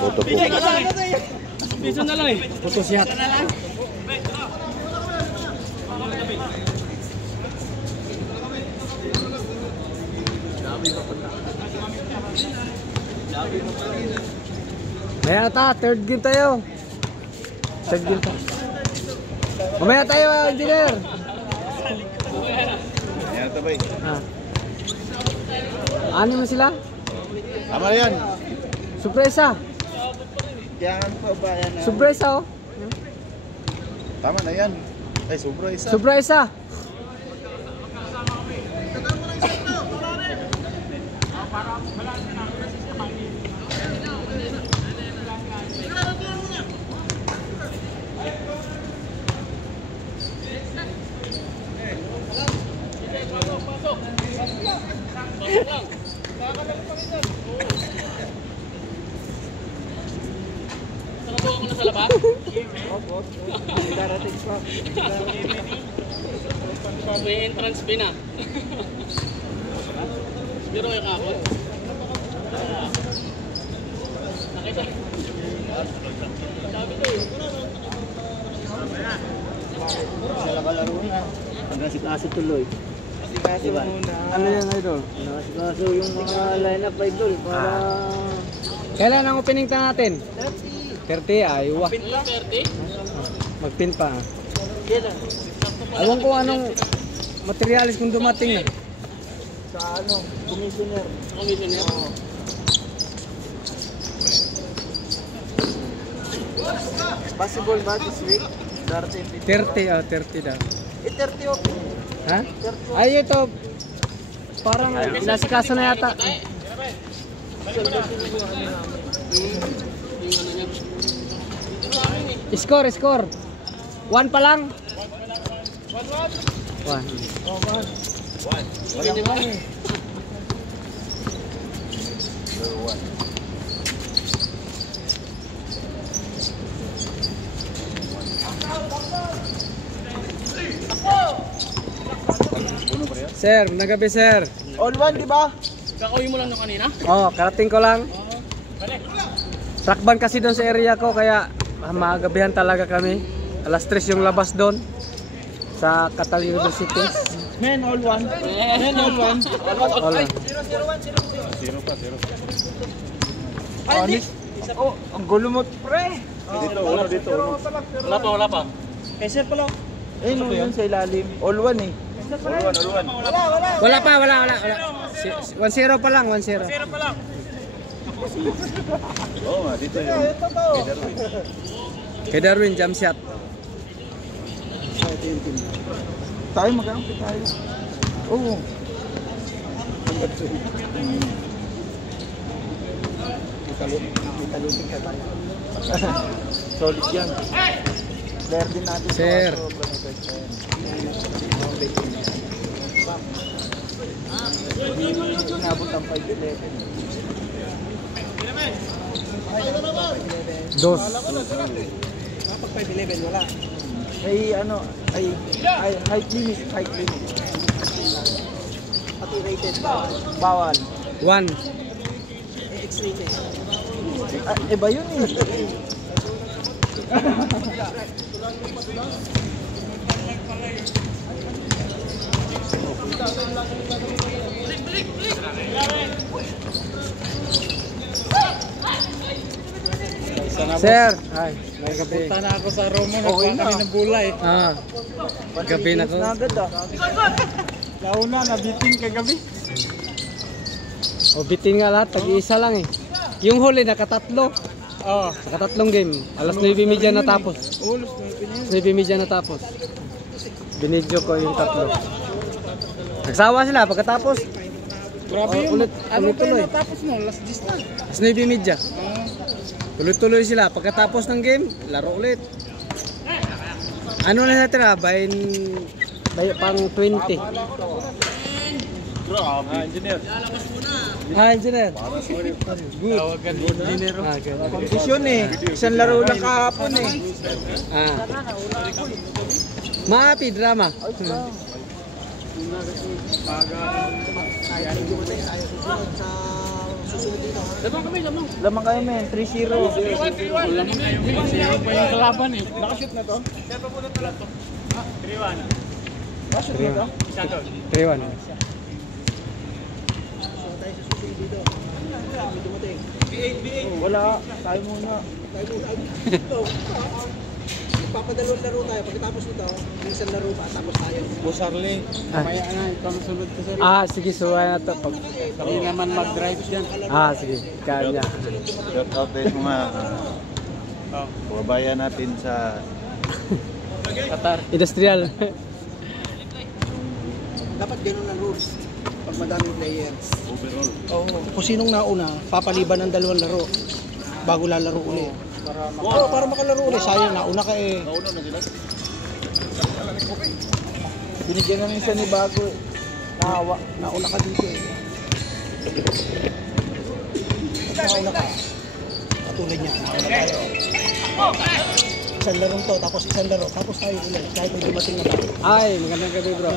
Boto po. Piso na lang eh. Puto siya. Maya ta, third game tayo. Third game tayo. Mamaya tayo, engineer. Yan ito ba eh. Ano mo sila? Tama na yan. Surpresa. Yan po ba yan? Surpresa oh. Tama na yan. Ay, sobra isa. Surpresa. Sanado ako na sa labas? Opo. Darating pa. May entrance fee na. Biro kayo kapon? Nakita. Sabi ko eh. Sila kalaro na. Nagkasikaso tuloy. Kasi muna. Ano yan, idol? Kaso yung mga line-up idol para Kailan ang opening ta natin? 30. Aywa. 30? Magpin pa. Alam ko anong materialis kung dumating na. sa ano, commissioner. Commissioner? Possible ba this week? 30, 30 daw. 30 okay. Ha? Ay, ito. Parang inasikaso na yata. Score, score. 1 pa lang. 1. Wala naman eh. Sir, nagabi sir. All one, di ba? Kakauwi mo lang nung kanina? Oh, karating ko lang. Truckban kasi doon sa area ko kaya magabihan talaga kami. Alas 3 yung labas doon sa Catal University. Men, all one. Men, all one. Wala. Zero pa. Honest. Oh, ang gulo mo, pre. Dito, uno dito. Wala pa. Kaysa pala. Eh, no, yun sa ilalim. All one eh. Wala pa. 1-0 pa lang, 1-0. Oo nga, dito yun. Kay Darwin. Kay Darwin, jump shot. Tayo mag-aampi tayo. Oo. Italutin ka tayo. Solid yan. Player din natin. Sir. Inabot ang 5-11. Dos. Kapag 5-11 wala. Ay ano, ay height limit. Pati rated bawal. 1. X-rated. Iba yun eh. Sir, ay, gabi. Punta na ako sa Romo, nagpa kami ng bulay. Gabi na ko. Agad ah. Launa, nabiting kagabi. O bitin nga lahat, tag-iisa lang eh. Yung huli nakatatlo. Oo. Nakatatlong game. Alas 9:30 natapos. Ulos na 9:30 natapos. Binidyo ko yung tatlo. Nagsawa sila pagkatapos. Grabe Oh, yun. ulit, Ano pa tuloy. yung natapos mo? Last 10 na. Alas 9:30. Tuloy-tuloy sila. Pagkatapos ng game, laro ulit. Ano na natira? By pang 20. Grabe. Engineer. Engineer. Tawagan mo engineer. Okay. Kondisyon eh. Isang laro lang kahapon eh. Maapi, drama. Lamang kami, lamang. Lamang kayo, men. 3-0. Lamang kayo. Sino pa yung kalaban eh. Nakashoot na to? Nakashoot na to? 3-1. Wala. Tayo muna. Papadalawang laro tayo. Pagkatapos nito, isang laro pa, tapos tayo. Boss Harley, mamaya na, ikaw masunod ka sir. Sige, suway na to. Kami naman mag-drive dyan. Sige. Kanya. Shout out din mga kababayan natin sa Qatar. Industrial. Dapat ganun ang rules. Pag madaming players. Overall. Oo. Kung sinong nauna, papaliban ng dalawang laro bago lalaro ulit. Para makalaro ulit. Sayang, nauna ka eh. Binigyan ng isa ni Bago eh. Nahawa. Nauna ka dito eh. Pag nauna ka, katulad niya, nauna tayo. Isang larong to, tapos isang laro, tapos tayo ulit. Kahit may dumating na tayo. Magandang gabi bro.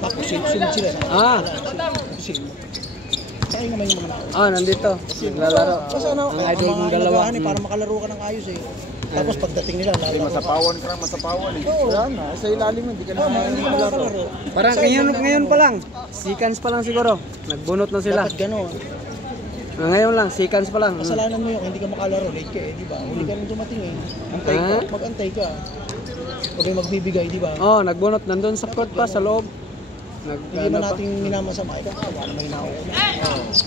Tapos sunod sila. Sunod. Tayo naman yung mga nauna. Nandito. Naglalaro. Kasi ano, Ang idol mga kong dalawa. inagahan eh, para makalaro ka ng ayos eh. Tapos pagdating nila, lalaro ka. masapawan eh. Wala na. Sa ilalim hindi ka na Hindi ka makakalaro. Parang ngayon pa lang. Seconds pa lang siguro. Nagbunot na sila. Dapat gano'n. Ngayon lang, seconds pa lang. Kasalanan mo yung hindi ka makalaro, late ka eh, di ba? Huli ka rin dumating eh. Antay ka, mag-antay ka. Huwag kayo magbibigay, di ba? Nagbunot. Nandun sa court pa, sa loob. Hindi man natin minamasama, ikaw wala may nauna.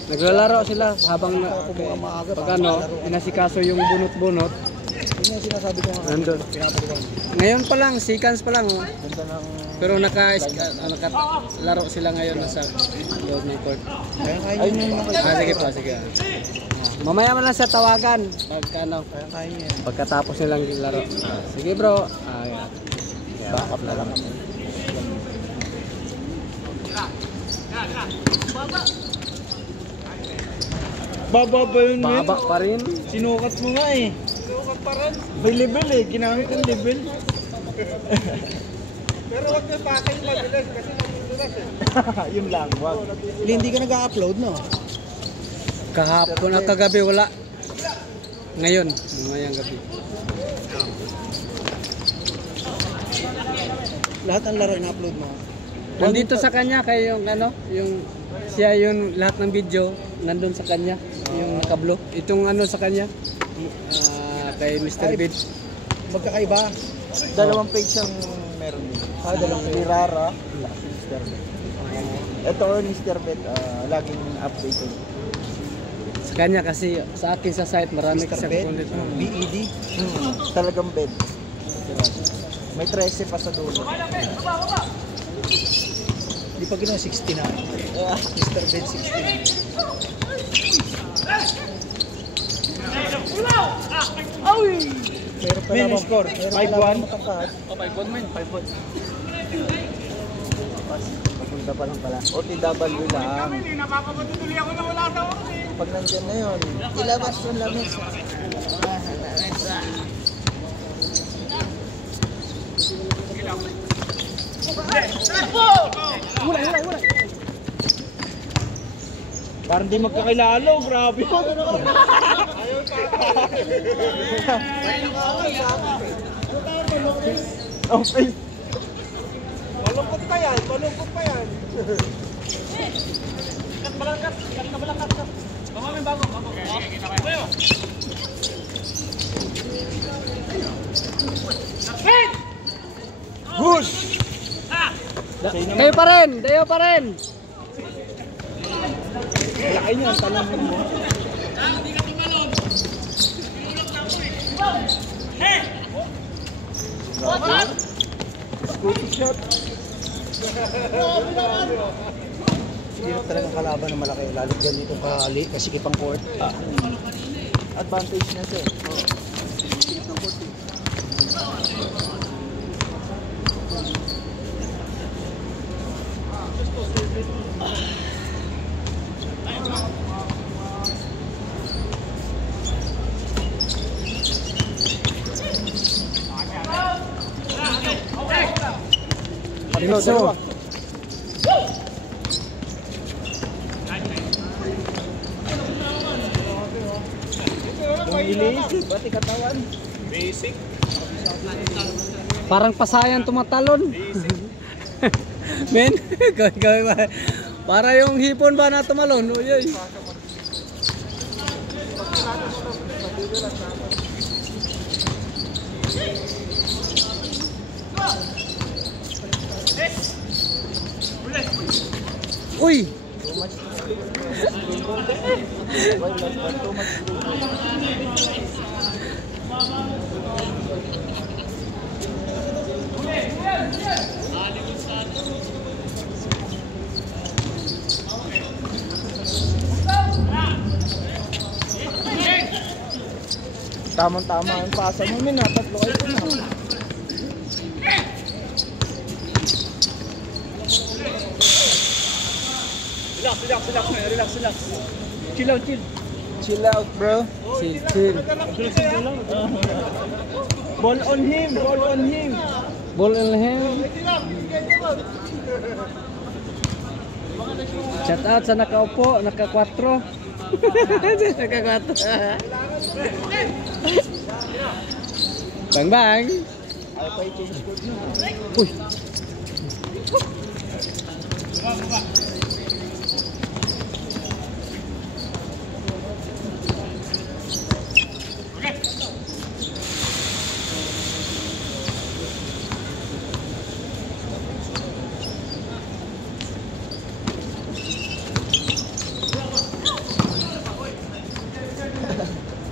Naglalaro sila habang Kung mga maaga, pag inasikaso yung bunot-bunot. Yun yung sinasabi ko nga. Nandun. Pinapagawa. Ngayon pa lang, seconds pa lang. Ganda ng... Pero nakalaro sila ngayon sa loob ng court. Kaya kaya Ay, niya. Sige po, sige. Mamaya mo lang sa tawagan Kaya kaya niya. pagkatapos nilang laro. Sige bro. Backup na lang kami. Baba ba yun, men? Baba pa rin. Sinukat mo nga eh. Sinukat pa rin? May level eh. Ginamit ang level. Pero wag na pakay mabilis kasi mabibilas eh. Yun lang, wag. Hindi ka nag-upload, no? Kahapon at kagabi wala. Ngayon, mamayang gabi. Lahat ng laro in-upload mo. Nandito sa kanya kay yung yung siya yung lahat ng video nandun sa kanya, yung nakablo. Itong sa kanya kay Mr. Bid. Magkakaiba. Dalawang page ang meron din. Dalawang page. Si Rara, si Mr. Bet. Ito Mr. Bet, laging updated. Sa kanya kasi sa akin sa site marami Mr. kasi Bed, content. BED. Talagang bed. May 13 pa sa dulo. Di pa ginawa 69. Mr. Bed 69. Pero pala Min, score, 5-1. matangkad. 5-1 man, 5-1. Papunta pa lang pala. OTW lang. Pag nandyan na yun, ilabas yung lamig. Parang di magkakilalo, grabe. Okay. Malungkot pa yan, malungkot pa yan. Good! Kayo pa rin, dayo pa rin. Laki niya, talangin mo. Scooty shot. Hirap talagang kalaban ng malaki. Lalo ganito kasikipang court. Advantage niya siya. Dino. Bumili, pati katawan. Parang pasayan tumatalon. Men, para yung hipon ba na tumalon? Uy, uy. Uy! Tamang-tama ang pasa mo, min. Tatlo kayo po na. Relax. Chill out, chill. Chill out, bro. Chill, chill. Ball on him. Ball in hand. Shout out sa nakaupo, naka-4. Naka-4. Bang bang. Ay, pa i-change code na. Uy.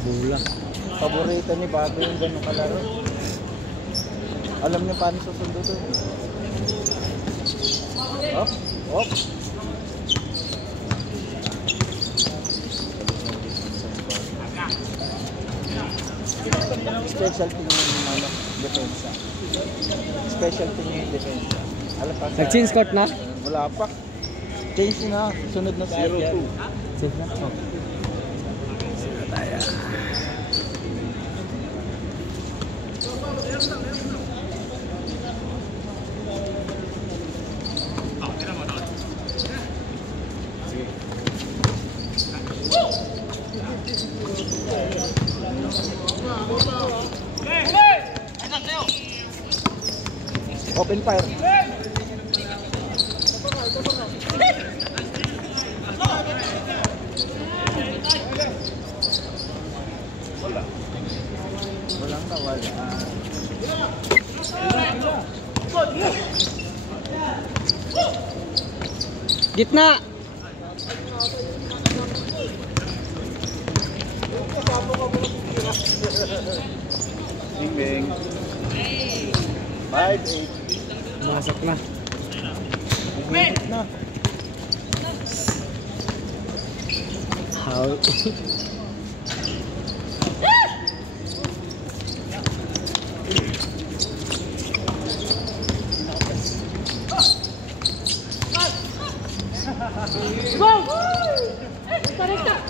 Bula. Paborito ni Bago yung ganun kalaro. Alam niya paano susundo to. Op. Special team yung depensa. Special team yung depensa. Alam pa sa... Nag-change court na? Wala pa. Change na. Sunod na 0-2. Change na? Oh. Open fire. Walang kawala. Gitna! Bing. 5-8. Masok na. Na. How?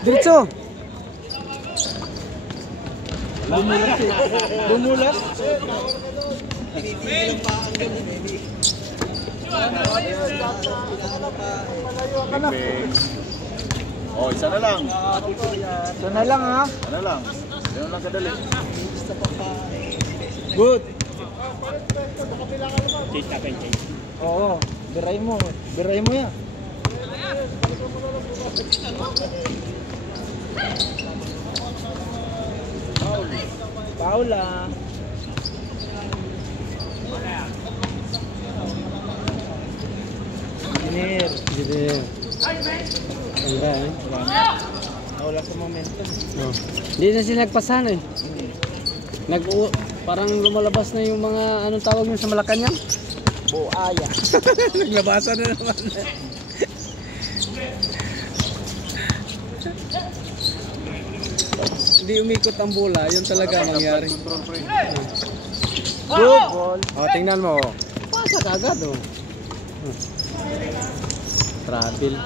Dito. Dumulas. Bing. Oh, isa na lang. Ito na lang ha. Isa na lang. Ganun lang kadali. Good. Change natin, change. Oo. Biray mo yan. Paula. Engineer. Ganda. Ganda eh. Wala sa momentum. Oh. Hindi na sila nagpasan eh. Parang lumalabas na yung mga anong tawag nyo sa Malacanang? Buaya. Naglabasan na naman. Hindi umikot ang bola, yun talaga mangyari. Good ball. Oh, tingnan mo. Pasa ka agad oh. Travel.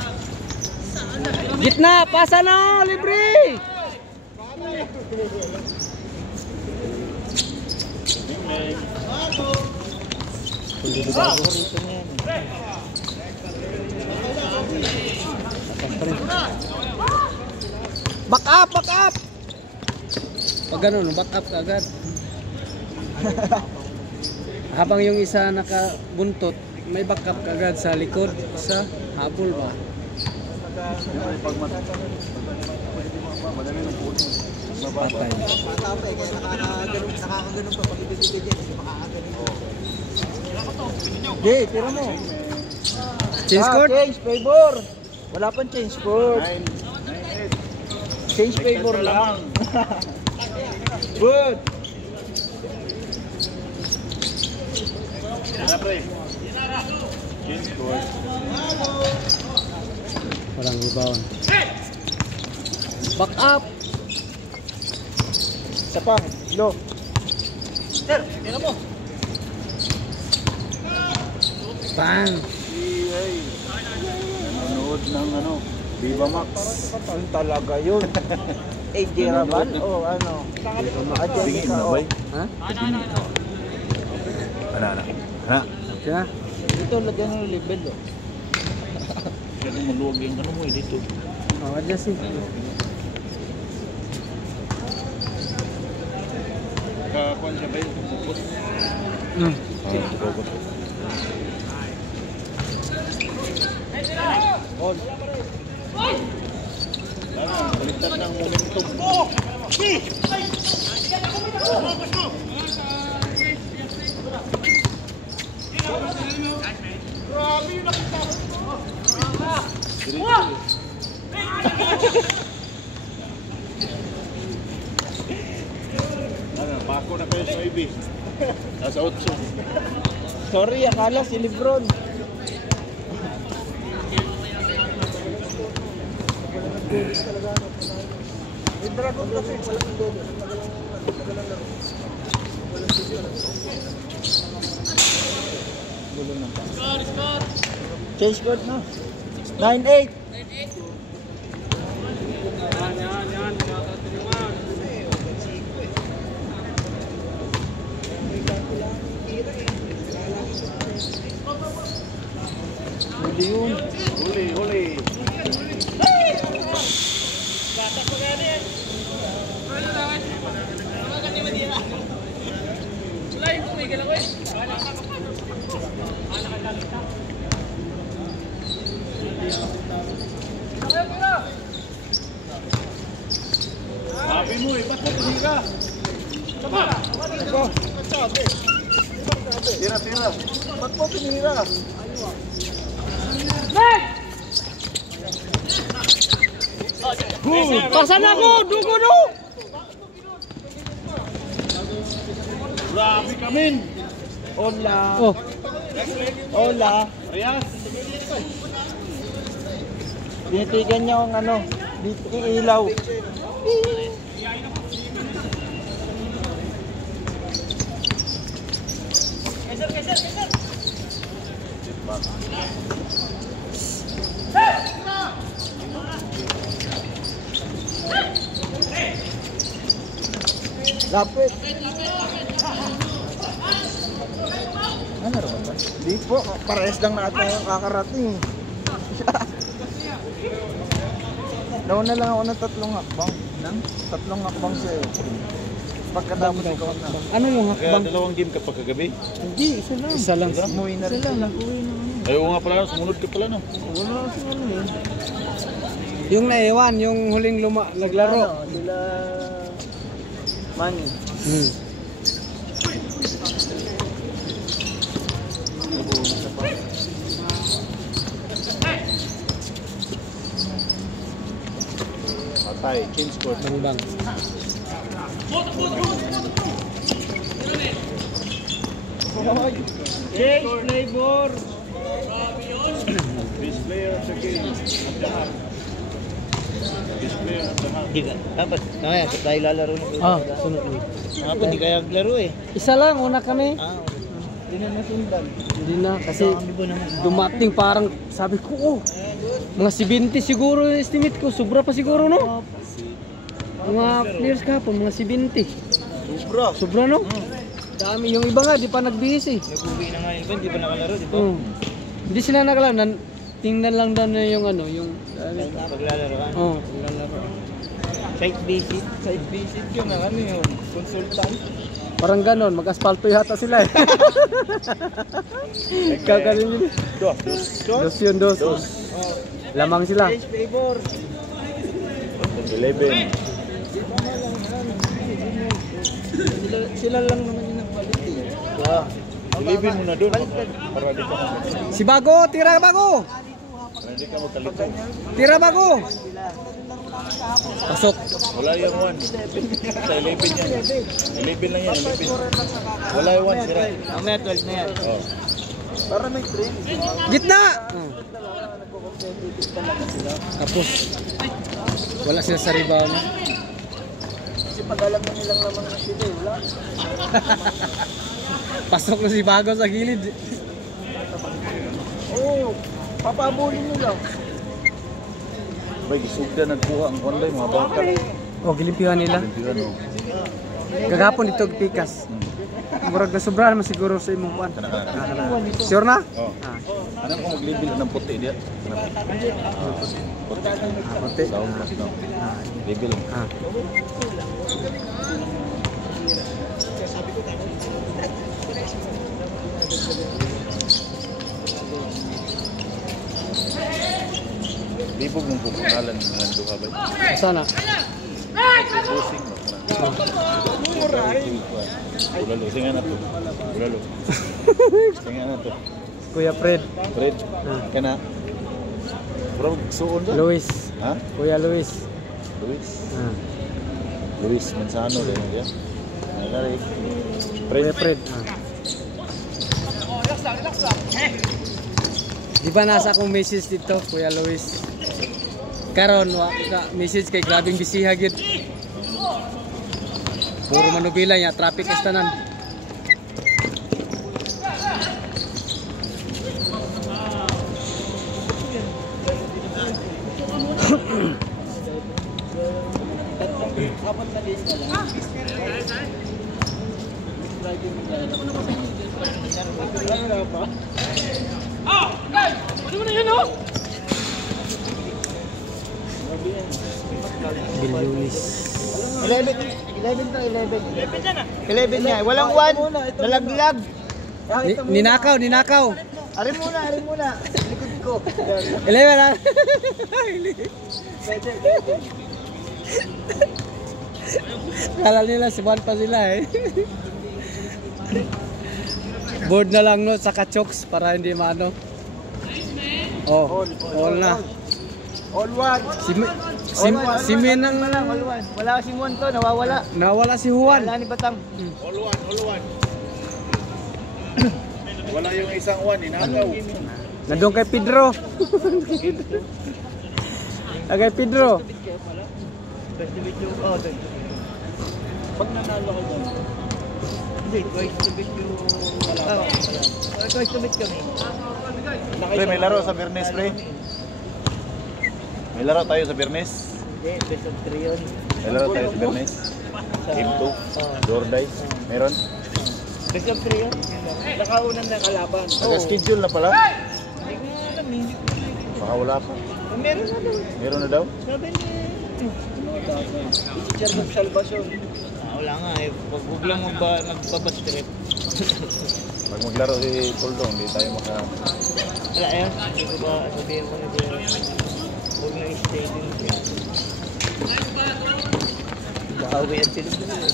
Gitna, pasa na, libre. Paborito niya yan. Back up, back up. Pag ganun, back up ka agad. Habang yung isa nakabuntot, may back up ka agad sa likod, sa habol ba? Patay. Patapay, kaya nakakaganon pa pag ibigay din. Makakaganon. Jay, tira mo. Change court? Change favor. Wala pang change court. Change favor lang. Good. Yan na, pre. Change court. Walang rebound. Back up! Isa pa. Low. Sir, tira mo. Bang! Nanonood ng ano, Viva Max. Ano talaga yun? AJ Rabal o ano? Bingin Angelica na, o? boy. Ha? Ana. Ha? Kaya? Ito, lagyan ng label o. Kaya maluwag yung ano mo eh dito. Oh, adjust eh. Kakuan siya ba yun? Pupus. Hmm. Pupus. On. Baliktad ng momentum. Pako na kayo sa IB. Nasa 8. Sorry, akala si Lebron. Change code na. 9-8. Huli yun. Huli. Sabi mo eh, ba't mo tinira? Ako. Tira. Ba't mo pinira? Pasan ako! Dugo no! Grabe kamin! Hola. Oh, Hola. Riyas! Tinitigan niya ang ano, dito ilaw. Lapit. Ano rin ba? Di po, pares lang natin ang kakarating. Nauna lang ako ng 3 hakbang. Nang? 3 hakbang sa'yo. Pagkatapos ikaw na. ano yung Kaya hakbang? 2 game kapag kagabi. Hindi, isa lang. Isa lang. Umuwi na rin. Isa lang, uwi na. Ayaw nga pala, sumunod ka pala no. Wala kasi ano eh. Yung naiwan, yung huling naglaro. Ano, sila Manny. Hmm. Patay, change court. Bang. Change flavor. Best player of the game. Of the half. Best player of the half. Di ka, dapat, kaya tayo lalaro na. Ah, sunod ulit. Dapat di kaya laro eh. Isa lang, una kami. Ah, di na nasundan. Hindi na, kasi dumating parang, sabi ko, oh, mga 70 siguro yung estimate ko. Sobra pa siguro, no? Mga players kahapon, mga 70. Sobra. Sobra, no? Dami. Yung iba nga, di pa nagbihis eh. Nag-uwi na nga yun, di pa nakalaro, di ba? Hindi sila nakalaro. Tingnan lang daw na yung ano, yung... Paglalaro ka. oh, paglalaro. Site visit. Site visit yun, ang ano yun, consultant. Parang ganon, mag-asfalto yata sila eh. Kakarin yun. Dos yun, dos. Lamang sila. Stage favor. 11. Sila lang naman yung nag-quality. Ilibin mo na doon. Para di ka Si Bago, tira Bago! para di ka magkalito. Tira Bago! Pasok. Wala yung 1. Sa 11 yan. 11 lang yan, 11. Wala yung 1, sira. Mamaya 12 na yan. Oh. Para may train. Gitna! Tapos, wala sila sa rebound. Kasi pag alam na nilang lamang na sila, wala. Pasok na si Bago sa gilid. Oo, papabulin nyo lang. Bay, gisugda nagkuha ang konday, mga bangka. Oh, gilimpihan nila. Limpihan, oh. Kagapon dito pikas. Murag na sobra naman siguro sa imong kuan. Sure na? Oh. Anong kung maglibil ng puti diya? Puti. Puti. Daon mas no. Libil. Ah. Libog mong pupuntalan ng duha ba? Sana. Pusing mo. Ulalo, singa na to. Ulalo. Singa na to. Kuya Fred. Fred, kana. Bro, suon ba? Luis. Ha? Kuya Luis. Luis. Ah. Luis Manzano din ya. Nagari. Kuya Fred. Di ba nasa akong message dito, Kuya Luis? Karon wa ka message kay grabing bisiha gid. Puro manubila niya, traffic is tanan. Bilulis. 11 to 11. 11 niya. Walang 1. Nalaglag. Ninakaw. Arin muna. Likod ko. 11 na. Kala nila si Juan pa sila eh. Board na lang no sa chokes para hindi maano. Oh, all na. All 1. Si Min ang All 1. Wala si Mon to, nawawala. nawala si Juan. Wala ni Batang. All one. Wala yung isang 1, inagaw. Nandun kay Pedro. Kay Pedro. Best to beat you. Oh, pag nanalo ko doon. Hindi, twice to beat you. Twice to beat kami. Pre, may laro sa Bernes, pre. May laro tayo sa Bernes. Hindi, best of 3 yun. May laro tayo sa Bernes. Game 2. Door dice. Meron? Best of 3 yun. Nakaunang na kalaban. Naka-schedule na pala. Hindi ko alam eh. Baka wala pa. Meron na doon. Meron na daw? Sabi niya. Teacher ng salvation. Wala nga eh. Huwag lang magbabastrip. Pag maglaro si Toldo, hindi tayo maka... Wala yan. Hindi ko ba sabihin ko na doon. Huwag na i-stay din siya. Bahawi at sila doon eh.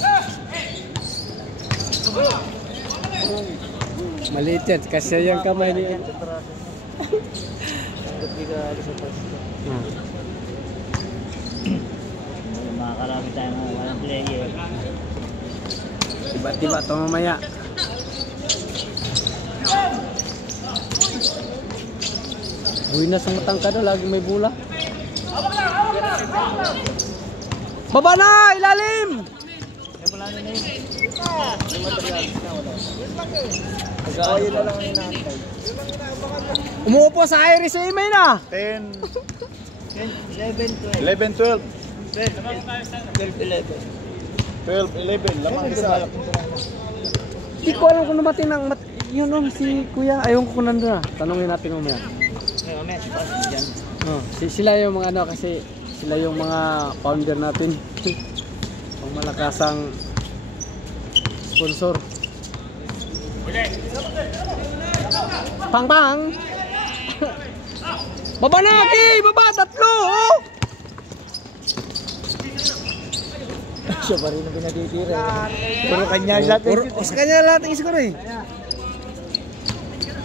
Maliit yan, kasi yung kamay niya. Hindi ka alis sa pasto. Makakarami tayo mga walang player. Tiba-tiba ito mamaya. Uy na sa matangkado, lagi may bula. Baba na! Ilalim! Wala na yun. Yung materialis na wala. Oh, yun na lang ang inaantay. Umuupo sa iris sa imay na! 10, 11, 12. 11, 12. 12, 11. 12, 11. Lamang isa. Hindi ko alam kung dumating ng yun si kuya. Ayaw ko nandun na. Tanungin natin mamaya. Ngayon, si Pas, dyan. Sila yung mga ano kasi Sila yung mga founder natin. Ang malakasang sponsor. Pang! Baba na, okay! Baba! Tatlo! Oh! Siya pa rin ang pinatitira. Puro kanya lahat. Sa kanya lahat ang siguro eh.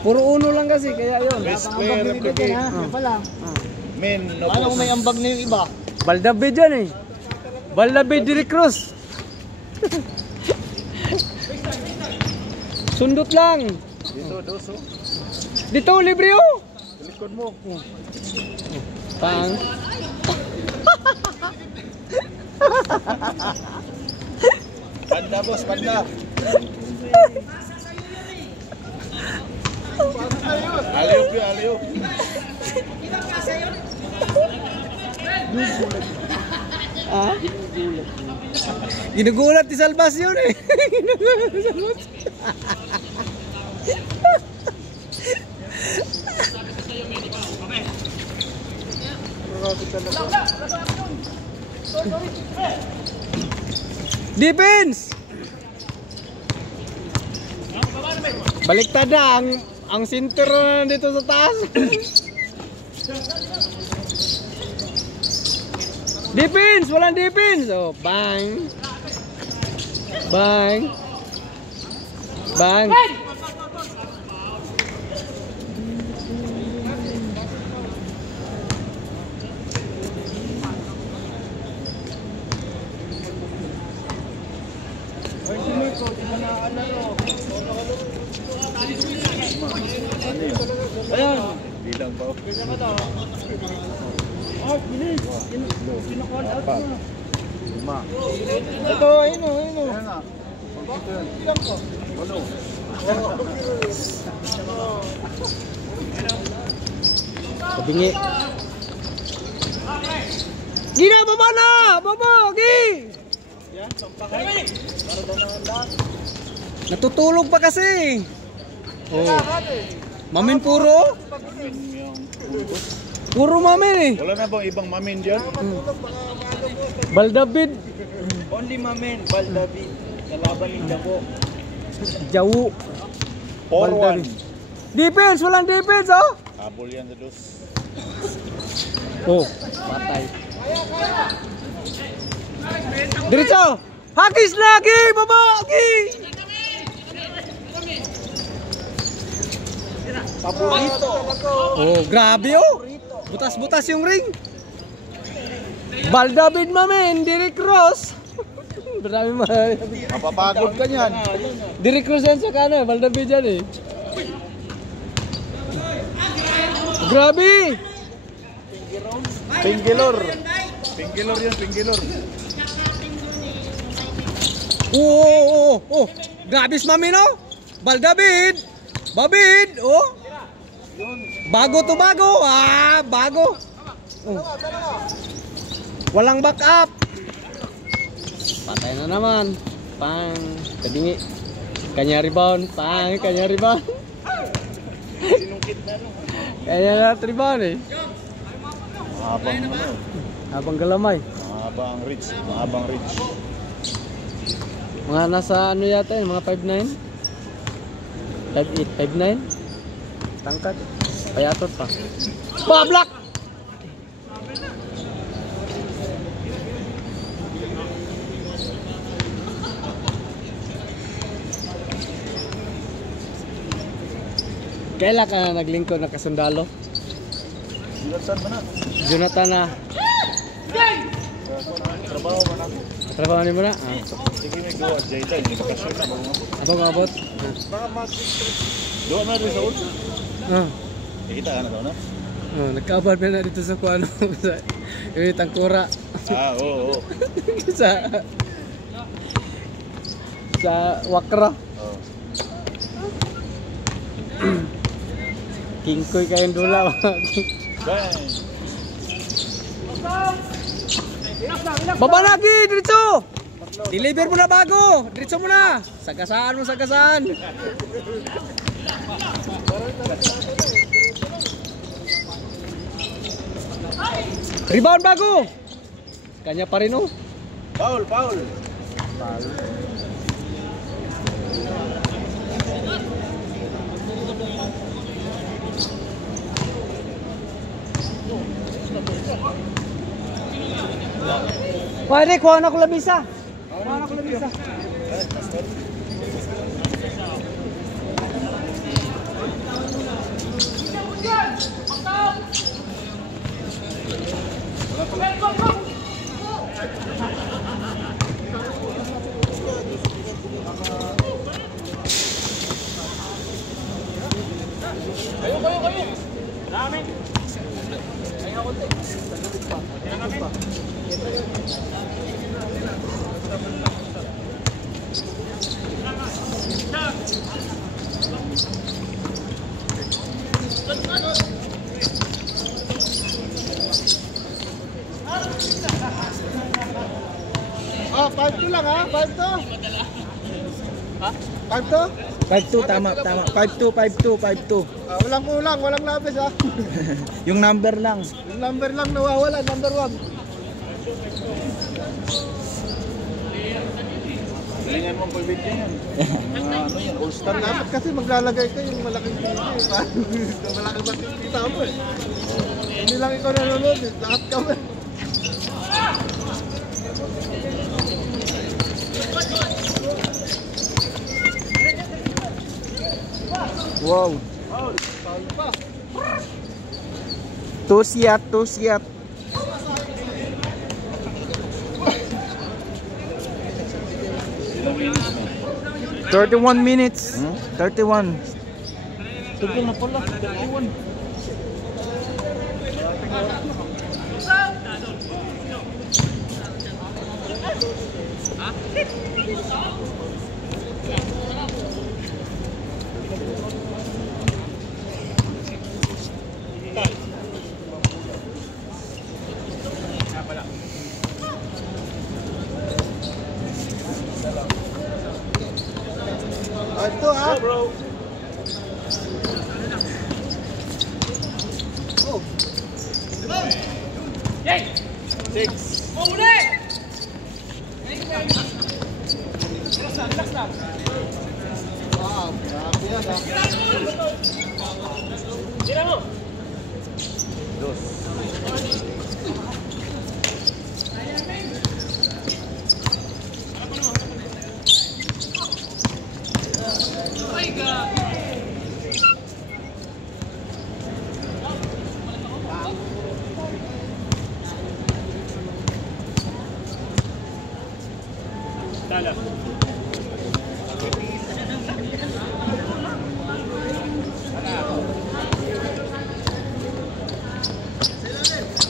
Puro uno lang kasi, kaya yun. Square, men, no Ano kung may ambag na yung iba? Baldabid yan eh. Baldabid Diri Cruz. Sundot lang. Dito, doso. Dito, libre oh. Likod mo. Pang. Banda, boss, banda. Aliyop yun, aliyop. Ah? Ginugulat ni Salvas yun eh. Ginugulat ni Salvas. Defense! Baliktad na ang center dito sa taas. Defense! Walang defense! Oh, bang! Bang! Bang! Ayan. Bilang pa. Lima. Ito, ayun o, ayun o. Kabingi. Gina, baba na! Baba! Gi! Natutulog pa kasi. Oh. Mamin puro? Puro mamin eh. Wala na bang ibang mamin dyan? Baldabid. Only mamen, Baldavid. Kalaban ni Dabo. Jawu. 4-1. Defense! Walang defense oh! Habol yan sa dos. Oh, patay. Diretso! Hakis lagi! Baba! Gi! Paborito. Oh, grabe oh! Butas-butas yung ring. Baldabid mamen, Diri Cruz. Marami Mapapagod ka niyan. Diri Cruz yan sa kanan, Baldabid yan eh. Grabe! Pingilor. Pingilor yan, pingilor. Oh. Grabe si mamen oh! Baldabid! Babid! Oh! Bago to bago! Ah! Bago! Oh. Walang backup! Patay na naman! Pang! Kadingi! Kanya rebound! Pang! Kanya rebound! Kanya na rebound eh! Mahabang ano. Habang galamay. Mahabang reach. Mahabang reach. Mga nasa ano yata yun? Mga 5'9"? 5'8", 5'9"? Tangkad. Payatot pa. Block! Kailan ka naglingkod na kasundalo? Saan ba na? Jonathan na. Trabaho ba na? Trabaho ni mo na? Ah. Sige may gawa. Jayta. Hindi bakasyon na. Abang abot? Doon na rin sa ulsa. Ah. Nakita ka na daw na? Oh, nagkaabot na dito sa kuano sa Tangkura. Oo. sa Wakra. Oh. Kingkoy kayong dula. Bang! Baba lagi, diretso! Deliver mo na bago! Diretso mo na! Sagasaan mo, sagasaan! Rebound bago! kanya pa rin oh. Foul, foul. Pwede, kuha na ko labisa. Kuha na ko labisa. Ah, 5-2 lang ha? 5-2? Ha? 5-2? 5-2, tama. 5-2, 5-2, 5-2. Ah, walang kulang, walang labis ha? Yung number lang. Yung number lang nawawala, number 1. Galingan mo ang pag-video yan. Ano yan, all-star yan. Dapat kasi maglalagay ka yung malaking TV. Malaking makikita mo eh. Hindi lang ikaw nanonood eh. Lahat kami. Wow. Two siyat, 31 minutes. 31. Tugal na pala, 31. Ito ha? Bro. Six. Wow, grabe yan ha. Tala.